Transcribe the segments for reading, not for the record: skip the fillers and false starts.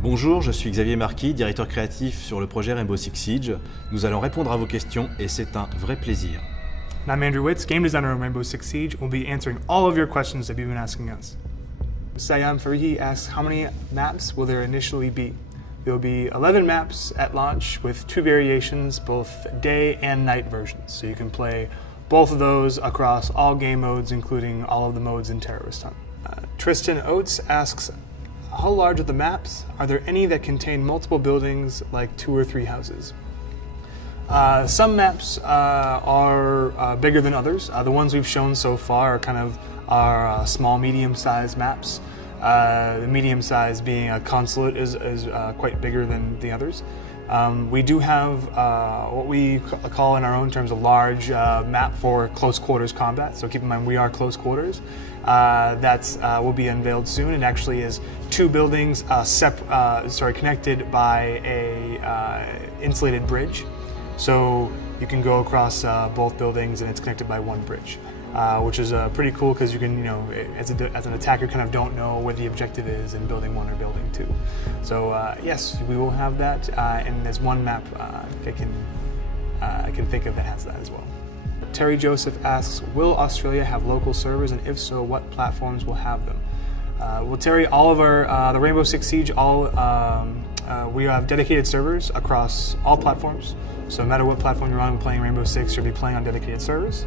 Bonjour, je suis Xavier Marquis, directeur créatif sur le projet Rainbow Six Siege. Nous allons répondre à vos questions et c'est un vrai plaisir. And I'm Andrew Witz, game designer of Rainbow Six Siege. We'll be answering all of your questions that you've been asking us. Sayam Farihi asks, how many maps will there initially be? There will be 11 maps at launch with 2 variations, both day and night versions. So you can play both of those across all game modes, including all of the modes in Terrorist Hunt. Tristan Oates asks, how large are the maps? Are there any that contain multiple buildings, like 2 or 3 houses? Some maps are bigger than others. The ones we've shown so far are kind of our small, medium-sized maps. The medium size being a consulate is quite bigger than the others. We do have what we call in our own terms a large map for close quarters combat. So keep in mind we are close quarters. That will be unveiled soon. It actually is 2 buildings connected by a insulated bridge. So you can go across both buildings and it's connected by one bridge. Which is pretty cool because you can, as an attacker, kind of don't know where the objective is in building 1 or building 2. So yes, we will have that, and there's one map I can think of that has that as well. Terry Joseph asks, will Australia have local servers, and if so, what platforms will have them? Well, Terry, all of our the Rainbow Six Siege, we have dedicated servers across all platforms. So no matter what platform you're on playing Rainbow Six, you'll be playing on dedicated servers.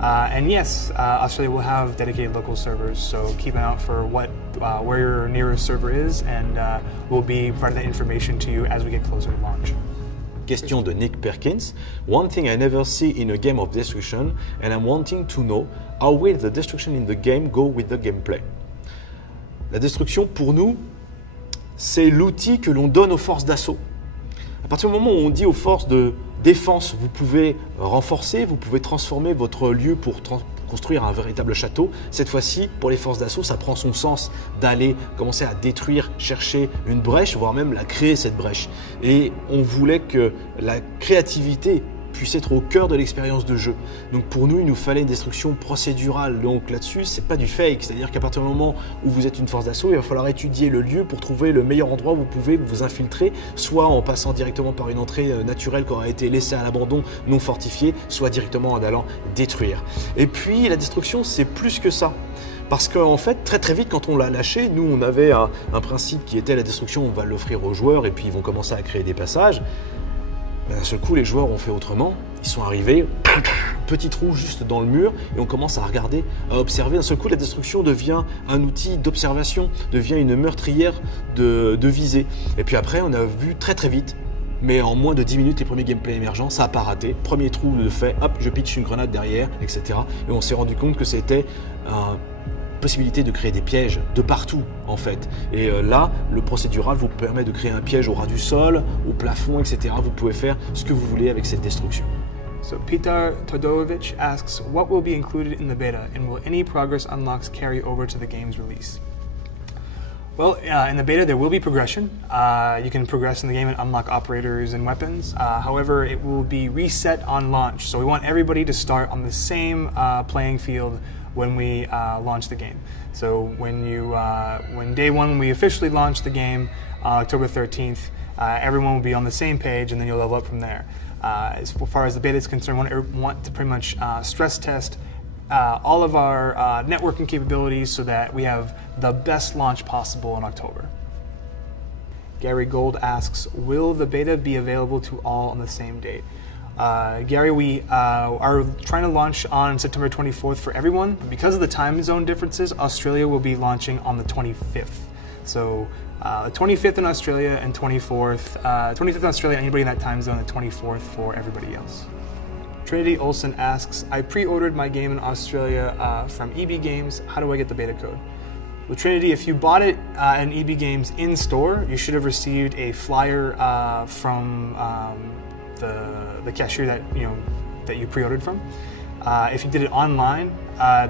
And yes, Australia will have dedicated local servers, so keep an eye out for where your nearest server is, and we'll be providing that information to you as we get closer to launch. Question de Nick Perkins. One thing I never see in a game of destruction, and I'm wanting to know, how will the destruction in the game go with the gameplay? La destruction, pour nous, c'est l'outil que l'on donne aux forces d'assaut. À partir du moment où on dit aux forces de défense, vous pouvez renforcer, vous pouvez transformer votre lieu pour construire un véritable château. Cette fois-ci, pour les forces d'assaut, ça prend son sens d'aller commencer à détruire, chercher une brèche, voire même la créer cette brèche. Et on voulait que la créativité puisse être au cœur de l'expérience de jeu. Donc pour nous, il nous fallait une destruction procédurale. Donc là-dessus, c'est pas du fake. C'est-à-dire qu'à partir du moment où vous êtes une force d'assaut, il va falloir étudier le lieu pour trouver le meilleur endroit où vous pouvez vous infiltrer, soit en passant directement par une entrée naturelle qui aura été laissée à l'abandon, non fortifiée, soit directement en allant détruire. Et puis la destruction, c'est plus que ça. Parce qu'en fait, très vite, quand on l'a lâché, nous, on avait un principe qui était la destruction, on va l'offrir aux joueurs et puis ils vont commencer à créer des passages. D'un seul coup, les joueurs ont fait autrement. Ils sont arrivés, petit trou juste dans le mur, et on commence à regarder, à observer. D'un seul coup, la destruction devient un outil d'observation, devient une meurtrière de visée. Et puis après, on a vu très vite, mais en moins de 10 minutes, les premiers gameplays émergents, ça n'a pas raté. Premier trou de fait, hop, je pitch une grenade derrière, etc. Et on s'est rendu compte que c'était possibilité de créer des pièges de partout en fait. Et là, le procédural vous permet de créer un piège au ras du sol, au plafond, etc. Vous pouvez faire ce que vous voulez avec cette destruction. So Peter Todorovic asks, what will be included in the beta, and will any progress unlocks carry over to the game's release? Well, in the beta there will be progression. You can progress in the game and unlock operators and weapons. However, it will be reset on launch. So we want everybody to start on the same playing field when we launch the game. So when day 1, when we officially launch the game, October 13th, everyone will be on the same page, and then you'll level up from there. As far as the beta is concerned, we want to pretty much stress test all of our networking capabilities so that we have the best launch possible in October. Gary Gold asks, will the beta be available to all on the same date? Gary, we are trying to launch on September 24th for everyone. Because of the time zone differences, Australia will be launching on the 25th. So the 25th in Australia and 24th in Australia, anybody in that time zone, the 24th for everybody else. Trinity Olsen asks, I pre-ordered my game in Australia from EB Games. How do I get the beta code? Well, Trinity, if you bought it in EB Games in store, you should have received a flyer from the cashier that you pre-ordered from. If you did it online,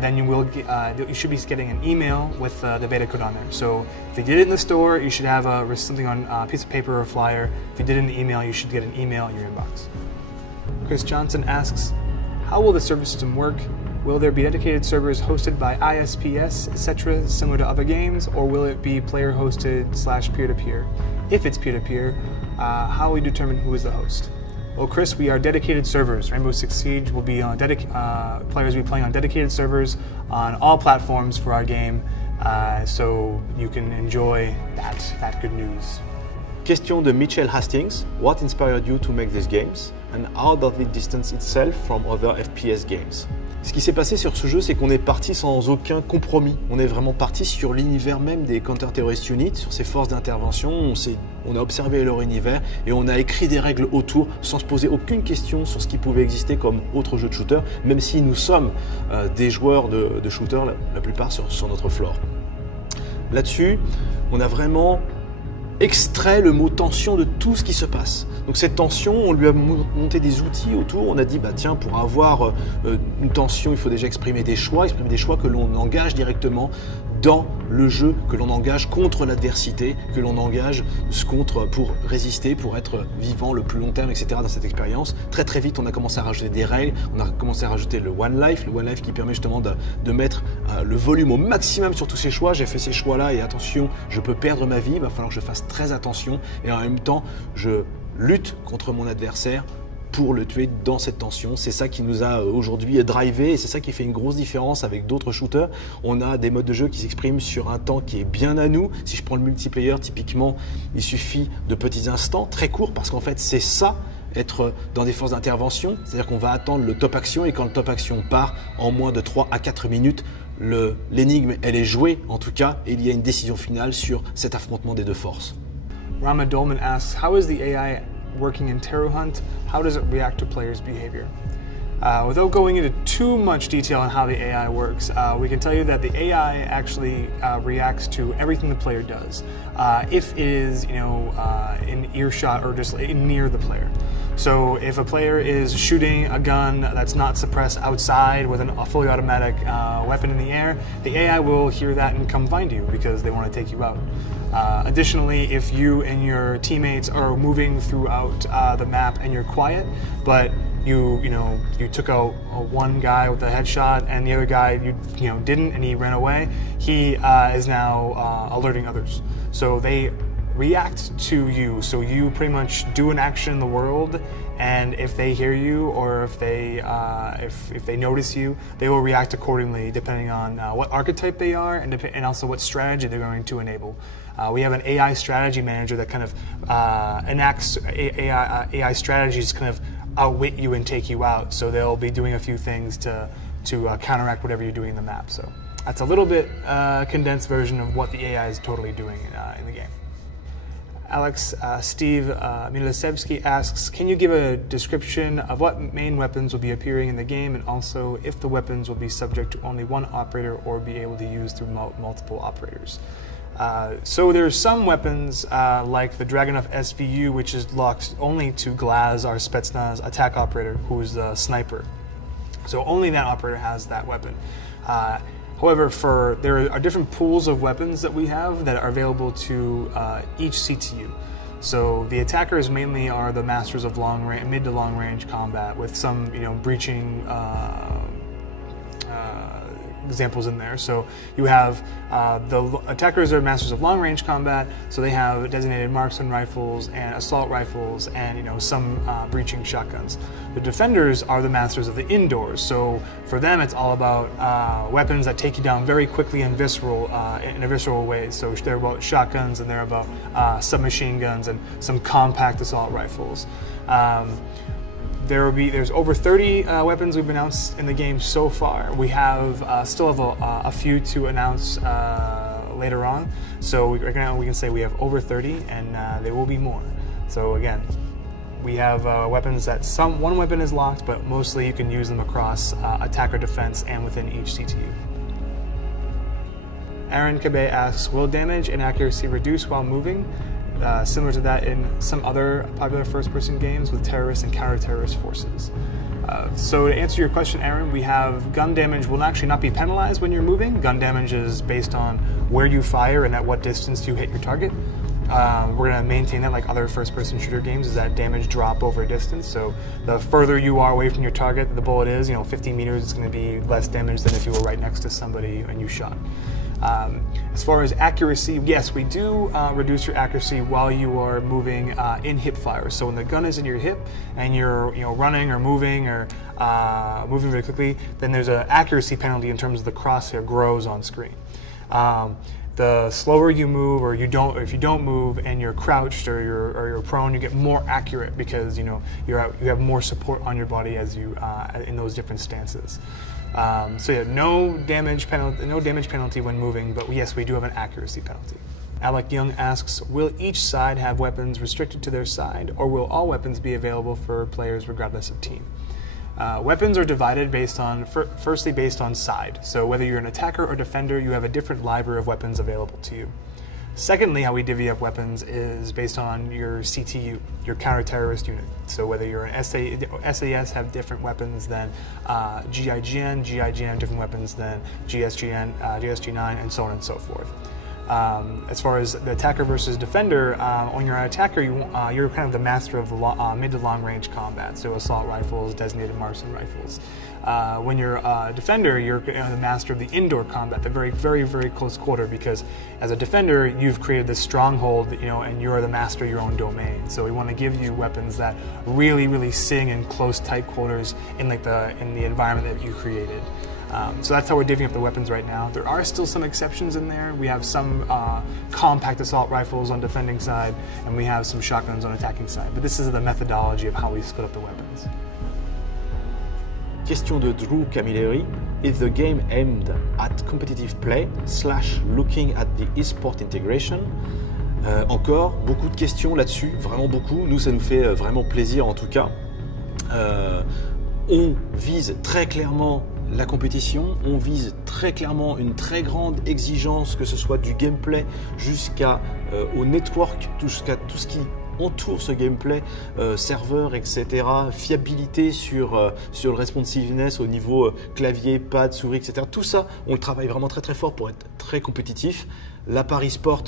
then you should be getting an email with the beta code on there. So if you did it in the store, you should have something on a piece of paper or a flyer. If you did it in the email, you should get an email in your inbox. Chris Johnson asks, how will the server system work? will there be dedicated servers hosted by ISPs, etc., similar to other games, or will it be player hosted / peer-to-peer? If it's peer-to-peer, how will we determine who is the host? Well, Chris, we are dedicated servers. Rainbow Six Siege will be on players will be playing on dedicated servers on all platforms for our game, so you can enjoy that good news. Question de Mitchell Hastings. What inspired you to make these games? And how does it distance itself from other FPS games? Ce qui s'est passé sur ce jeu, c'est qu'on est parti sans aucun compromis. On est vraiment parti sur l'univers même des Counter-Terrorist Unit, sur ses forces d'intervention. On a observé leur univers et on a écrit des règles autour sans se poser aucune question sur ce qui pouvait exister comme autre jeu de shooter, même si nous sommes des joueurs de shooter, la plupart sur notre floor. Là-dessus, on a vraiment extrait le mot tension de tout ce qui se passe. Donc cette tension, on lui a monté des outils autour, on a dit bah tiens, pour avoir une tension, il faut déjà exprimer des choix que l'on engage directement dans le jeu, que l'on engage contre l'adversité, que l'on engage pour résister, pour être vivant le plus long terme, etc. dans cette expérience. Très très vite, on a commencé à rajouter des règles, on a commencé à rajouter le One Life qui permet justement de mettre le volume au maximum sur tous ces choix. J'ai fait ces choix-là et attention, je peux perdre ma vie, il va falloir que je fasse très attention et en même temps, je lutte contre mon adversaire pour le tuer dans cette tension. C'est ça qui nous a aujourd'hui drivé et c'est ça qui fait une grosse différence avec d'autres shooters. On a des modes de jeu qui s'expriment sur un temps qui est bien à nous. Si je prends le multiplayer, typiquement, il suffit de petits instants, très courts, parce qu'en fait, c'est ça, être dans des forces d'intervention. C'est-à-dire qu'on va attendre le top action et quand le top action part, en moins de 3 à 4 minutes, l'énigme, elle est jouée en tout cas et il y a une décision finale sur cet affrontement des deux forces. Rama Dolman asks, how is the AI working in Terror Hunt? How does it react to players' behavior? Without going into too much detail on how the AI works, we can tell you that the AI actually reacts to everything the player does, if it is, in earshot or just near the player. So if a player is shooting a gun that's not suppressed outside with a fully automatic weapon in the air, the AI will hear that and come find you because they want to take you out. Additionally, if you and your teammates are moving throughout the map and you're quiet, but you took out one guy with a headshot and the other guy you didn't and he ran away, he is now alerting others. So they react to you. So you pretty much do an action in the world, and if they hear you or if they notice you, they will react accordingly depending on what archetype they are and also what strategy they're going to enable. We have an AI strategy manager that kind of enacts AI strategies to kind of outwit you and take you out. So they'll be doing a few things to counteract whatever you're doing in the map. So that's a little bit condensed version of what the AI is totally doing in the game. Steve Milosevsky asks, can you give a description of what main weapons will be appearing in the game and also if the weapons will be subject to only one operator or be able to use through multiple operators? So there's some weapons like the Dragunov SVU, which is locked only to Glaz, our Spetsnaz attack operator, who is the sniper. So only that operator has that weapon. However, there are different pools of weapons that we have that are available to each CTU. So the attackers mainly are the masters of mid to long range combat with some breaching examples in there. So you have the attackers are masters of long range combat, so they have designated marksman rifles and assault rifles and some breaching shotguns. The defenders are the masters of the indoors, so for them it's all about weapons that take you down very quickly and in a visceral way. So they're about shotguns and they're about submachine guns and some compact assault rifles. There's over 30 weapons we've announced in the game so far. We still have a few to announce later on. So right now we can say we have over 30, and there will be more. So again, we have weapons that one weapon is locked, but mostly you can use them across attack or defense and within each CTU. Aaron Cabe asks, will damage and accuracy reduce while moving? Similar to that in some other popular first-person games with terrorist and counter-terrorist forces. So to answer your question, Aaron, we have gun damage will actually not be penalized when you're moving. Gun damage is based on where you fire and at what distance you hit your target. We're going to maintain that like other first-person shooter games, is that damage drop over distance. So the further you are away from your target, the bullet is, 50 meters, it's going to be less damage than if you were right next to somebody and you shot. As far as accuracy, yes, we do reduce your accuracy while you are moving in hip fire. So when the gun is in your hip and you're running or moving moving very quickly, then there's an accuracy penalty in terms of the crosshair grows on screen. The slower you move, or if you don't move and you're crouched or you're prone, you get more accurate because you have more support on your body as you in those different stances. So yeah, no damage penalty when moving, but yes, we do have an accuracy penalty. Alec Young asks, will each side have weapons restricted to their side, or will all weapons be available for players regardless of team? Weapons are divided firstly based on side. So whether you're an attacker or defender, you have a different library of weapons available to you. Secondly, how we divvy up weapons is based on your CTU, your counter-terrorist unit. So whether you're an SAS have different weapons than GIGN have different weapons than GSG9, and so on and so forth. As far as the attacker versus defender, when you're an attacker, you're kind of the master of mid to long range combat, so assault rifles, designated marksman rifles. When you're a defender, you're the master of the indoor combat, the very, very, very close quarter, because as a defender, you've created this stronghold, and you're the master of your own domain. So we want to give you weapons that really, really sing in close, tight quarters in the environment that you created. So that's how we're divvying up the weapons right now. There are still some exceptions in there. We have some compact assault rifles on defending side, and we have some shotguns on attacking side. But this is the methodology of how we split up the weapons. Question de Drew Camilleri. Is the game aimed at competitive play / looking at the e-sport integration? Encore beaucoup de questions là-dessus, vraiment beaucoup. Nous, ça nous fait vraiment plaisir en tout cas. On vise très clairement la compétition, on vise très clairement une très grande exigence, que ce soit du gameplay au network, jusqu'à tout ce qui entoure ce gameplay, serveur, etc., fiabilité sur le responsiveness au niveau clavier, pad, souris, etc. Tout ça, on le travaille vraiment très très fort pour être très compétitif. La Paris Sport,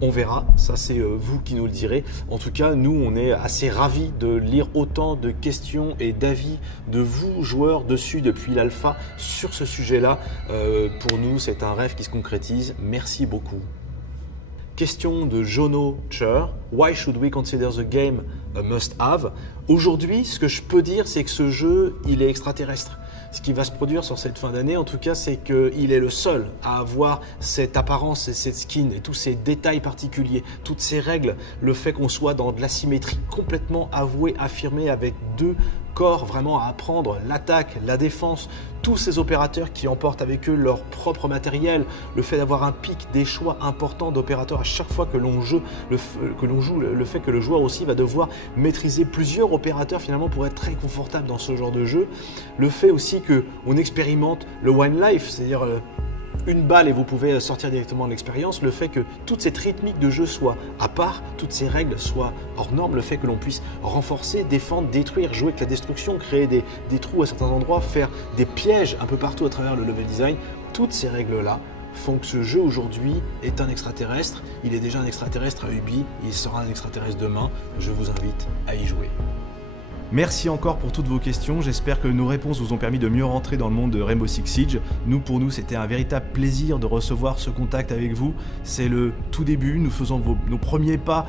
on verra, ça c'est vous qui nous le direz. En tout cas, nous on est assez ravis de lire autant de questions et d'avis de vous joueurs dessus depuis l'alpha sur ce sujet-là. Pour nous, c'est un rêve qui se concrétise. Merci beaucoup. Question de Jono Cher. Why should we consider the game a must-have? Aujourd'hui, ce que je peux dire, c'est que ce jeu, il est extraterrestre. Ce qui va se produire sur cette fin d'année, en tout cas, c'est qu'il est le seul à avoir cette apparence et cette skin et tous ces détails particuliers, toutes ces règles, le fait qu'on soit dans de l'asymétrie complètement avouée, affirmée, avec deux corps vraiment à apprendre, l'attaque, la défense, tous ces opérateurs qui emportent avec eux leur propre matériel, le fait d'avoir un pic, des choix importants d'opérateurs à chaque fois que l'on joue, le fait que le joueur aussi va devoir maîtriser plusieurs opérateurs finalement pour être très confortable dans ce genre de jeu, le fait aussi qu'on expérimente le One Life, c'est-à-dire une balle et vous pouvez sortir directement de l'expérience, le fait que toute cette rythmique de jeu soit à part, toutes ces règles soient hors normes, le fait que l'on puisse renforcer, défendre, détruire, jouer avec la destruction, créer des trous à certains endroits, faire des pièges un peu partout à travers le level design, toutes ces règles-là font que ce jeu aujourd'hui est un extraterrestre. Il est déjà un extraterrestre à Ubi, il sera un extraterrestre demain. Je vous invite à y jouer. Merci encore pour toutes vos questions, j'espère que nos réponses vous ont permis de mieux rentrer dans le monde de Rainbow Six Siege. Pour nous, c'était un véritable plaisir de recevoir ce contact avec vous. C'est le tout début, nous faisons nos premiers pas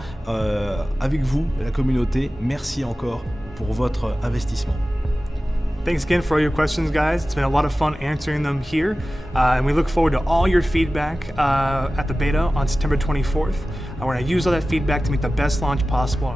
avec vous, la communauté. Merci encore pour votre investissement. Thanks again for all your questions, guys. It's been a lot of fun answering them here. And we look forward to all your feedback at the beta on September 24th. We're going to use all that feedback to make the best launch possible